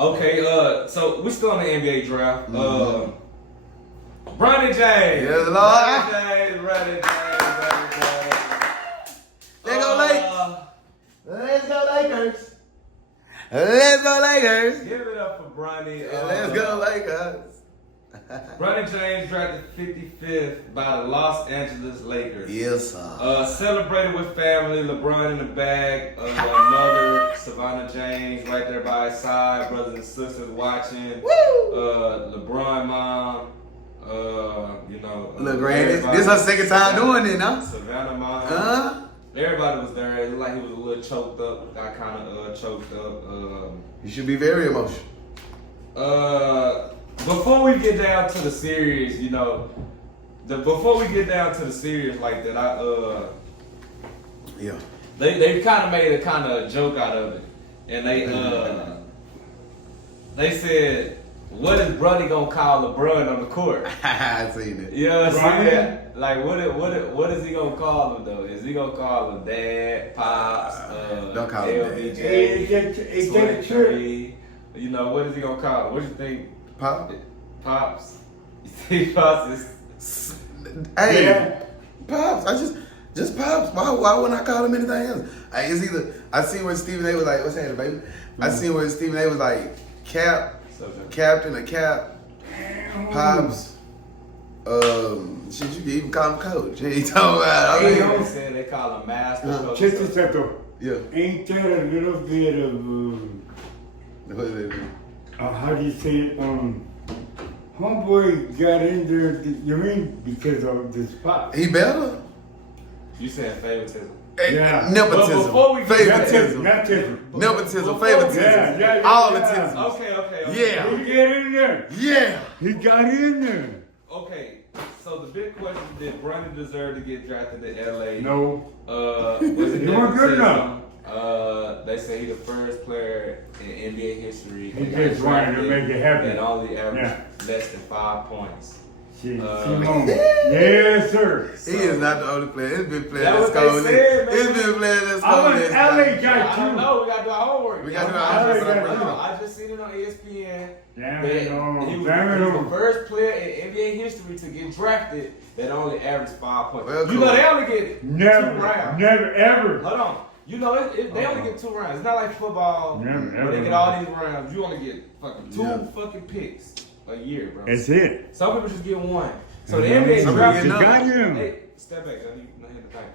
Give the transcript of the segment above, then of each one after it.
Okay, so we still in the NBA draft. Mm-hmm. Bronny James. Yes, Lord. Bronny James. Let's go, Lakers. Let's go, Lakers. Let's go, Lakers. Give it up for Bronny. Let's go, Lakers. Bronny James drafted 55th by the Los Angeles Lakers. Yes, sir. Celebrated with family, LeBron in the bag, mother, Savannah James right there by his side, brothers and sisters watching. Woo! LeBron mom, Look, Granny, this her second time doing it, huh? Savannah mom. Everybody was there. It looked like he was a little choked up. Got kind of choked up. You should be very emotional. Before we get down to the series, before we get down to the series like that, Yeah. They kind of made a kind of joke out of it, and they said, "What is Bronny gonna call LeBron on the court?" I seen it. You know what I'm saying? Like, what is he gonna call him though? Is he gonna call him Dad, Pops, don't call him LBJ, It's a tree. What is he gonna call him? What do you think? Pops? You think Pops is? Hey, Yeah. Pops. Just Pops. Why wouldn't I call him anything else? It's either, I seen where Stephen A was like, what's happening, baby? I seen where Stephen A was like, Captain or Cap, Pops. Shit, you can even call him Coach. He talking about. They said they call him Master Coach. Check this out though. Yeah. Ain't that a little bit of, What is it? how do you say it? Homeboy got in there, you mean, because of this pop. He better. You saying favoritism? Yeah. Nepotism. But before we get favoritism. Nepotism. Favoritism. Yeah. All the tism. Okay. Yeah. He got in there. Yeah. He got in there. Okay, so the big question, did Bronny deserve to get drafted to LA? No. Was it He wasn't good enough. They say he's the first player in NBA history He just wanted to make it happen. that only averaged less than 5 points. Yes, sir. He is not the only player. It's been players That's that's what they scored said, this. It's been players that's I'm scored an this. LA guy I don't too. know, we gotta do our homework. We gotta do our homework. I just seen it on ESPN. Damn that it, he was damn it. the first player in NBA history to get drafted that only averaged 5 points. Well, You know they only get 2 rounds. Never, ever. Hold on. They only get 2 rounds. It's not like football Never, where ever. they get all these rounds. You only get fucking 2 Yeah. fucking picks a year, bro. That's it. Some people just get 1. So the Some NBA people draft. get none. Got him. Hey, step back. Let me hit the thing.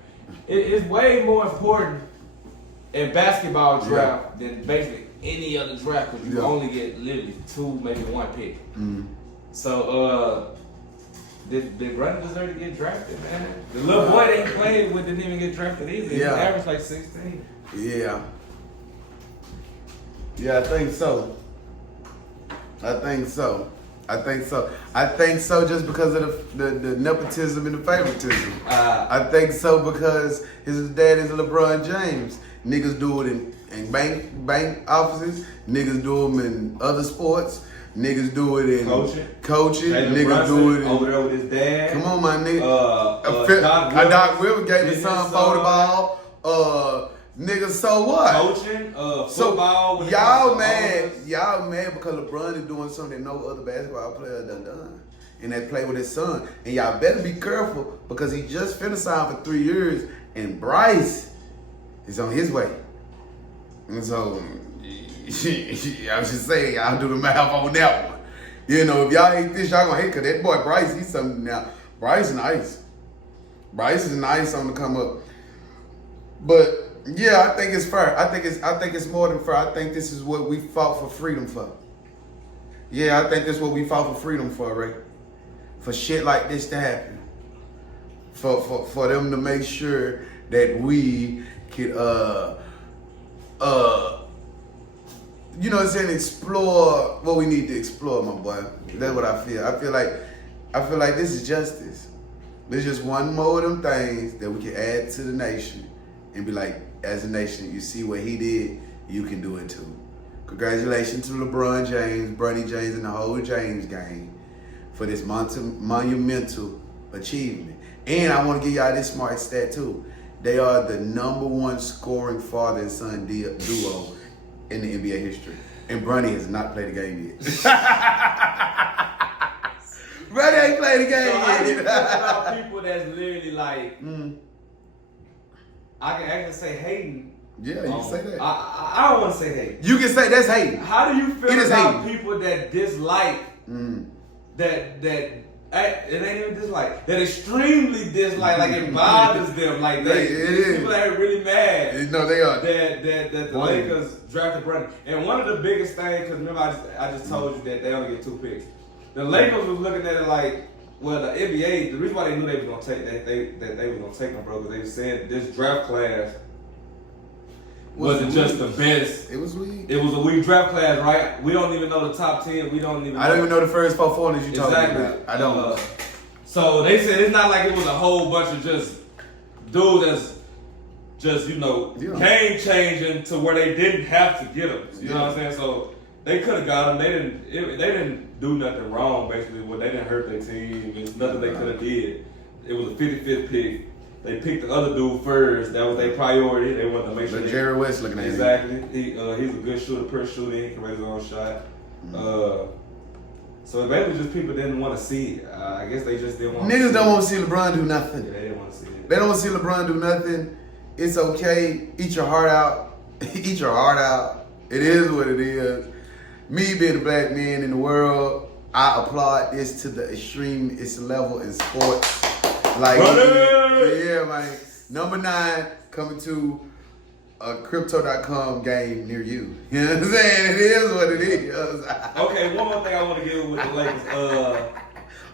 It's way more important in basketball draft than basically any other draft because you only get literally 2, maybe 1 pick. So did Bronny deserve to get drafted, man? The little boy they played with didn't even get drafted either. He averaged like 16. Yeah. Yeah, I think so. I think so just because of the nepotism and the favoritism. I think so because his dad is LeBron James. Niggas do it in bank offices. Niggas do them in other sports. Niggas do it in coaching. Niggas do it in over there with his dad. Come on, my nigga. Doc Rivers gave his son football. Niggas, so what? Coaching, football. So y'all mad because LeBron is doing something that no other basketball player done, and that play with his son. And y'all better be careful because he just finished sign for 3 years, and Bryce is on his way. And so I was just saying, y'all do the math on that one. You know, if y'all hate this, y'all gonna hate because that boy Bryce, he's something now. Bryce is nice. Bryce is nice on the come up, but. Yeah, I think it's fair. I think it's more than fair. I think this is what we fought for freedom for. Yeah, I think this is what we fought for freedom for, right? For shit like this to happen. For them to make sure that we could you know what I'm saying, explore what we need to explore, my boy. That's what I feel. I feel like this is justice. There's just one more of them things that we can add to the nation and be like, as a nation, you see what he did, you can do it too. Congratulations to LeBron James, Bronny James, and the whole James gang for this monumental achievement. And I want to give y'all this smart stat too. They are the #1 scoring father and son duo in the NBA history. And Bronny has not played the game yet. Bronny ain't played the game So how do you yet. feel about people that's literally like, I can actually say hating. Yeah, you can say that. I don't want to say hating. You can say that's hating. How do you It feel is about hating. people that dislike that it ain't even dislike, that extremely dislike, like it bothers them, like they people that are really mad. No, they are. That the Lakers drafted Bronny. And one of the biggest things, because remember I just told you that they only get 2 picks. The Lakers was looking at it like, well, the NBA, the reason why they knew they was gonna take that they was gonna take them, bro, because they said this draft class wasn't just the best. It was weak. It was a weak draft class, right? We don't even know the top 10. We don't even. I don't even know the first 4 foreigners you talking Exactly. about. I don't. So they said it's not like it was a whole bunch of just dudes that's just game changing to where they didn't have to get them. You know what I'm saying? So they could have got them. They didn't do nothing wrong. Basically, well, they didn't hurt their team. It's nothing they could have did. It was a 55th pick. They picked the other dude first. That was their priority. They wanted to make sure. But Jerry West looking at him. Exactly. He's a good shooter, per shooter. He can raise his own shot. So basically, just people didn't want to see it. I guess they just didn't want. Niggas don't want to see LeBron do nothing. Yeah, they didn't want to see it. They don't want to see LeBron do nothing. It's okay. Eat your heart out. Eat your heart out. It is what it is. Me being a black man in the world, I applaud this to the extremest level in sports. Like, yeah, man. Number 9 coming to a crypto.com game near you. You know what I'm saying? It is what it is. Okay, one more thing I want to get with the Lakers.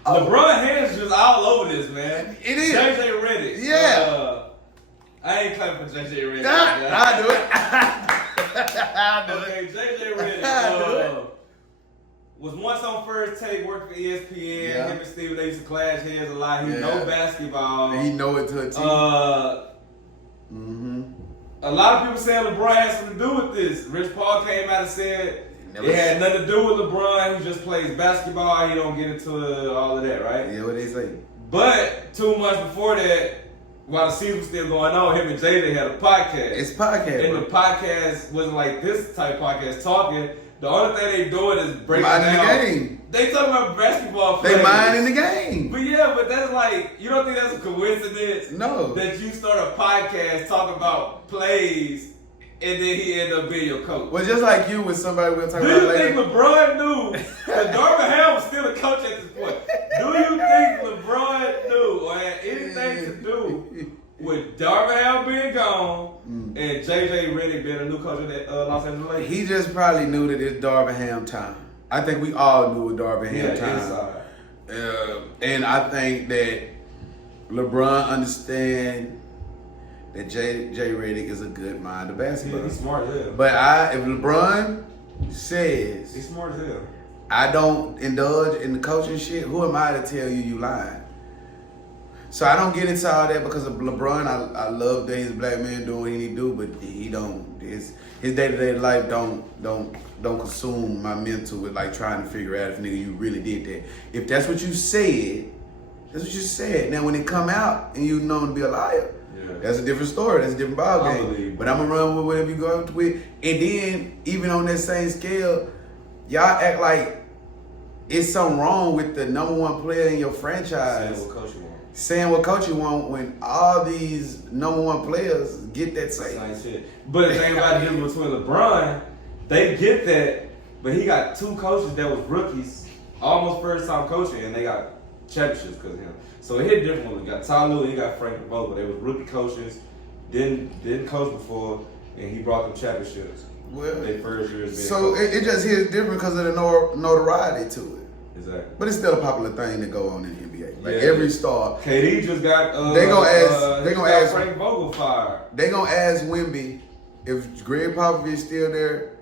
LeBron hands just all over this, man. It is. JJ Redick. Yeah. I ain't clapping for JJ Redick. I'll do it. I'll do it. Okay, JJ Redick was once on First Take, worked for ESPN. Yeah. Him and Steve, they used to clash heads a lot. He know basketball. He know it to a T. A lot of people saying LeBron has something to do with this. Rich Paul came out and said it had nothing to do with LeBron. He just plays basketball. He don't get into all of that, right? Yeah, what they say. But 2 months before that, while the season was still going on, him and JJ had a podcast. It's podcast, and bro. the podcast wasn't like this type of podcast talking. The only thing they doing is breaking Minding down. the game. They talking about basketball players. They minding the game. But yeah, but that's like, you don't think that's a coincidence? No. That you start a podcast talking about plays and then he end up being your coach. Well, just like you with somebody we'll talk Do about you later. think LeBron knew that Darvin Ham was still a coach at this point? Do you think LeBron knew or had anything to do with Darvin Ham being gone and JJ Redick being a new coach at Los Angeles Lakers? He just probably knew that it's Darvin Ham time. I think we all knew it Darvin Ham time. And I think that LeBron understand that J Redick is a good mind of basketball. Yeah, he's smart as hell. But if LeBron says He's smart as hell. I don't indulge in the coaching shit, who am I to tell you lying? So I don't get into all that because of LeBron. I love that he's a black man doing what he need to do, but he don't. His day-to-day life don't consume my mental with like trying to figure out if nigga you really did that. If that's what you said, that's what you said. Now when it come out and you known to be a liar, that's a different story. That's a different ballgame. But I'm gonna run with whatever you go up with. And then even on that same scale, y'all act like it's something wrong with the number 1 player in your franchise saying what coach you want when all these number 1 players get that same shit. But the thing about the difference between LeBron, they get that, but he got 2 coaches that was rookies, almost first time coaching, and they got championships because of him. So it hit different when we got Ty Lue and he got Frank Vogel. They was rookie coaches, didn't coach before, and he brought them championships. Well, their first year. So it just hits different because of the notoriety to it. Exactly. But it's still a popular thing to go on in the NBA. Like every star. KD just got they gonna ask Frank Vogel fired. They gonna ask Wemby if Greg Popovich still there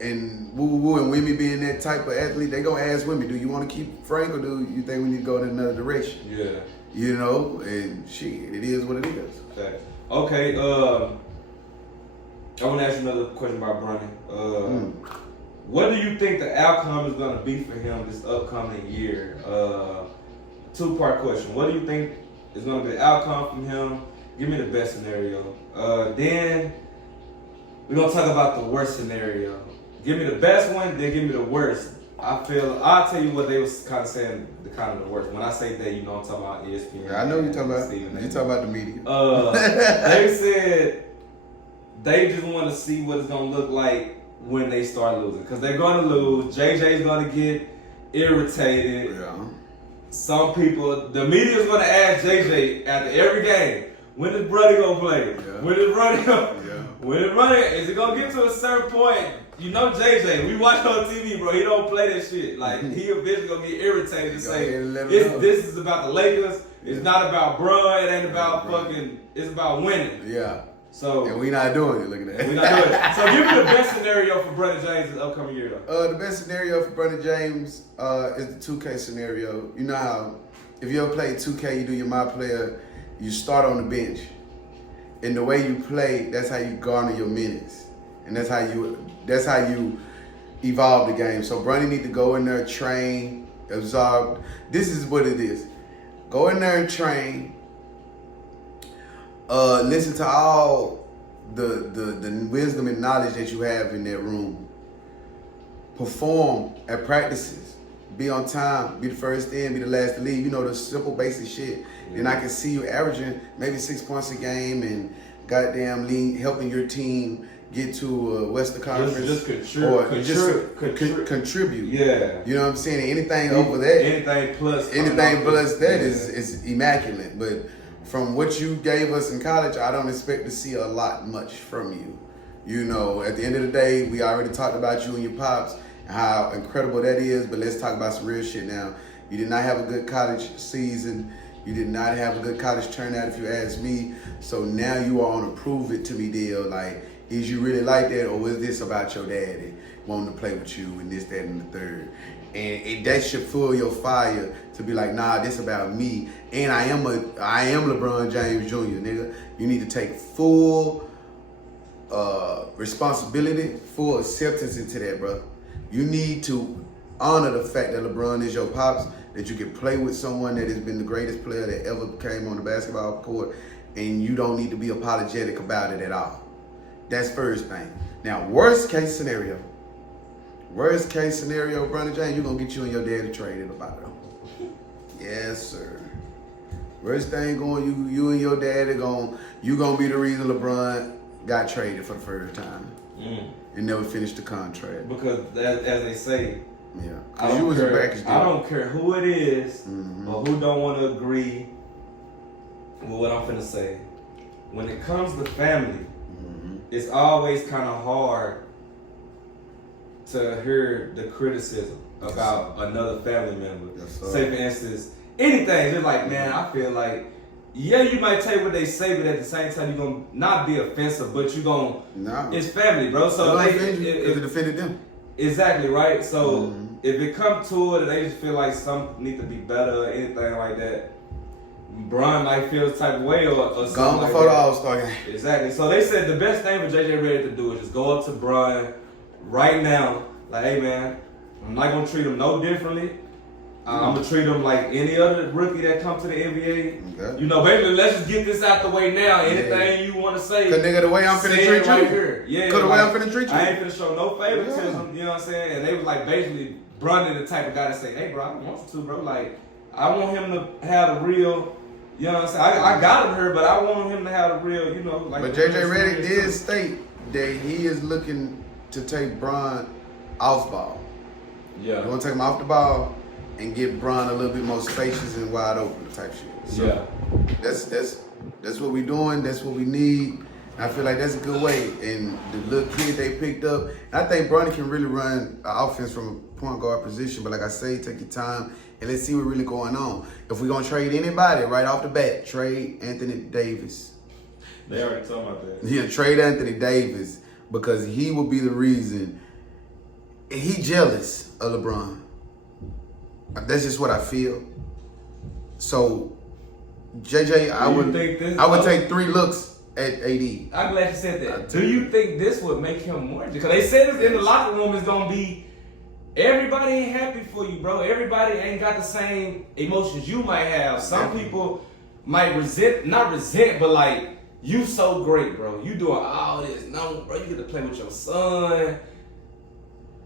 and Woo and Wemby being that type of athlete, they gonna ask Wemby, do you want to keep Frank or do you think we need to go in another direction? Yeah. You know, and shit, it is what it is. Okay, I want to ask you another question about Bronny. What do you think the outcome is going to be for him this upcoming year? 2-part question. What do you think is going to be the outcome from him? Give me the best scenario. Then we're going to talk about the worst scenario. Give me the best one, then give me the worst. I'll tell you what they was kind of saying, the worst. When I say they, you know I'm talking about ESPN. Yeah, I know you're talking about. You're talking about the media. They said they just want to see what it's gonna look like when they start losing, because they're gonna lose. JJ's gonna get irritated. Yeah. Some people, the media's gonna ask JJ after every game, when is Brody gonna play? Yeah. When is Brody gonna? Yeah. When is Brody? Is it gonna get to a certain point? You know JJ, we watch on TV, bro. He don't play that shit. Like he eventually gonna get irritated and say, "This is about the Lakers. It's not about Bron. It ain't about fucking. It's about winning." Yeah. So and we not doing it. Look at that. We not doing it. So give me the best scenario for Bronny James this upcoming year, though. The best scenario for Bronny James is the 2K scenario. You know how if you ever play 2K, you do your my player, you start on the bench. And the way you play, that's how you garner your minutes. And that's how you evolve the game. So Bronny need to go in there, train, absorb. This is what it is. Go in there and train. Listen to all the wisdom and knowledge that you have in that room. Perform at practices. Be on time. Be the first in. Be the last to leave. You know, the simple basic shit. Yeah. Then I can see you averaging maybe 6 points a game and goddamn helping your team get to a Western Conference. Just contribute. Yeah. You know what I'm saying? Anything over that. Anything plus that is immaculate. But from what you gave us in college, I don't expect to see a lot much from you. You know, at the end of the day, we already talked about you and your pops, and how incredible that is, but let's talk about some real shit now. You did not have a good college season. You did not have a good college turnout, if you ask me. So now you are on a prove it to me deal. Like, is you really like that, or was this about your daddy wanting to play with you and this, that, and the third? And that should fuel your fire to be like, nah, this about me. And I am LeBron James Jr., nigga. You need to take full responsibility, full acceptance into that, brother. You need to honor the fact that LeBron is your pops, that you can play with someone that has been the greatest player that ever came on the basketball court, and you don't need to be apologetic about it at all. That's first thing. Now, worst case scenario, Bronny James, you're going to get you and your daddy traded about it. Yes, sir. Worst thing going, you and your daddy you going to be the reason LeBron got traded for the first time and never finished the contract. Because as they say, yeah, I don't care who it is or who don't want to agree with what I'm finna say. When it comes to family, it's always kind of hard to hear the criticism about another family member. Yes, say for instance, anything, just like, man, I feel like, yeah, you might take what they say, but at the same time, you're gonna not be offensive, but you're gonna, it's family, bro. So it defended them. Exactly, right? So if it comes to it and they just feel like something need to be better or anything like that, Bron might feel the type of way or something. Gone like before that. the All-Star game. Exactly. So they said the best thing for JJ Redick to do is just go up to Bron right now, like, hey man, I'm not gonna treat him no differently. I'm gonna treat him like any other rookie that comes to the NBA. Okay. You know, basically, let's just get this out the way now. Anything you want to say, cause nigga, the way I'm finna treat right you, here. Yeah, cause the way I'm finna treat you, I ain't finna show no favoritism. You know what I'm saying? And they was like, basically, Bronny the type of guy to say, hey, bro, I want you to, bro. Like, I want him to have the real. You know what I'm saying? I got him here, but I want him to have the real. You know, like. But JJ Redick did state that he is looking to take Bron off ball. Yeah. You want to take him off the ball and get Bron a little bit more spacious and wide open type shit. So yeah. That's what we doing. That's what we need. And I feel like that's a good way. And the little kid they picked up, and I think Bronny can really run an offense from a point guard position. But like I say, take your time and let's see what's really going on. If we're gonna trade anybody right off the bat, trade Anthony Davis. They already talking about that. Yeah, trade Anthony Davis because he will be the reason. He jealous of LeBron. That's just what I feel. So, JJ, I would take 3 looks at AD. I'm glad you said that. Do you think this would make him more? Because they said this in the locker room is gonna be. Everybody ain't happy for you, bro. Everybody ain't got the same emotions you might have. Some people might not resent, but like, you so great, bro. You doing all this. No, bro, you get to play with your son.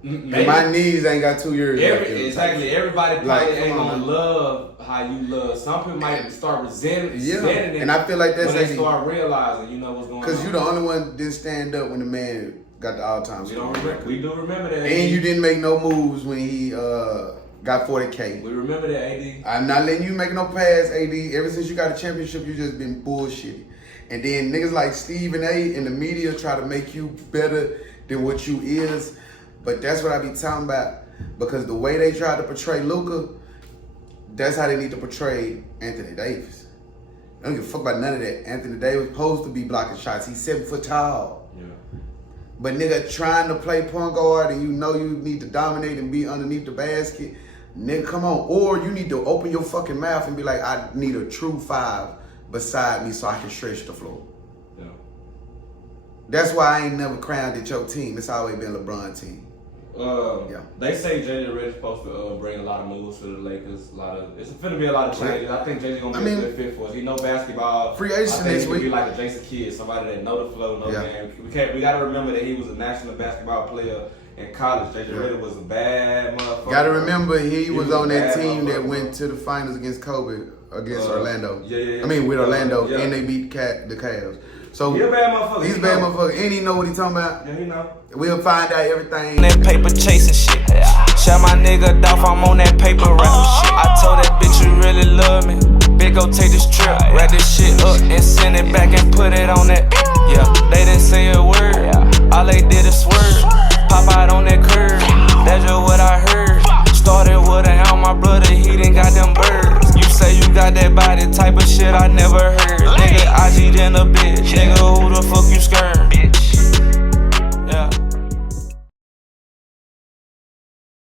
And my knees ain't got 2 years. Exactly. Everybody probably Like, ain't come on, gonna man. love how you love. Some people might start resenting it. And I feel like that's when they AD. start realizing, you know what's going on. Because you the only one that didn't stand up when the man got the all-time we score. we do remember that. And you didn't make no moves when he got 40K. We remember that, AD. I'm not letting you make no pass, AD. Ever since you got a championship, you just been bullshitty. And then niggas like Stephen A. in the media try to make you better than what you is. But that's what I be talking about. Because the way they try to portray Luka, that's how they need to portray Anthony Davis. I don't give a fuck about none of that. Anthony Davis supposed to be blocking shots. He's 7 foot tall. Yeah. But nigga trying to play point guard and you know you need to dominate and be underneath the basket, nigga, come on. Or you need to open your fucking mouth and be like, I need a true 5 beside me so I can stretch the floor. Yeah. That's why I ain't never crowned at your team. It's always been LeBron team. They say JJ Redick's supposed to bring a lot of moves to the Lakers. It's finna be a lot of changes. I think JJ gonna be a good fit for us. He know basketball. Free agent I think next he could be week. like a Jason Kidd, somebody that know the flow, know the game. We gotta remember that he was a national basketball player in college. JJ Redick was a bad motherfucker. Gotta remember he was on that bad team that motherfucker. went to the finals against Kobe, against Orlando. Yeah. I mean with Orlando, yeah. and they beat the Cavs. So He a bad motherfucker. He's a bad motherfucker, and he know what he talking about. Yeah, he know. We'll find out everything. That paper chasing shit. Shut my nigga off, I'm on that paper route shit. I told that bitch you really love me. Bitch, go take this trip. Wrap this shit up and send it back and put it on that. Yeah, they didn't say a word. All they did is swerve. Pop out on that curve. That's just what I heard. Started with a helm, my brother, he done got them birds. You say you got that body type of shit I never heard. Nigga, IG than a bitch. Nigga, who the fuck you scared?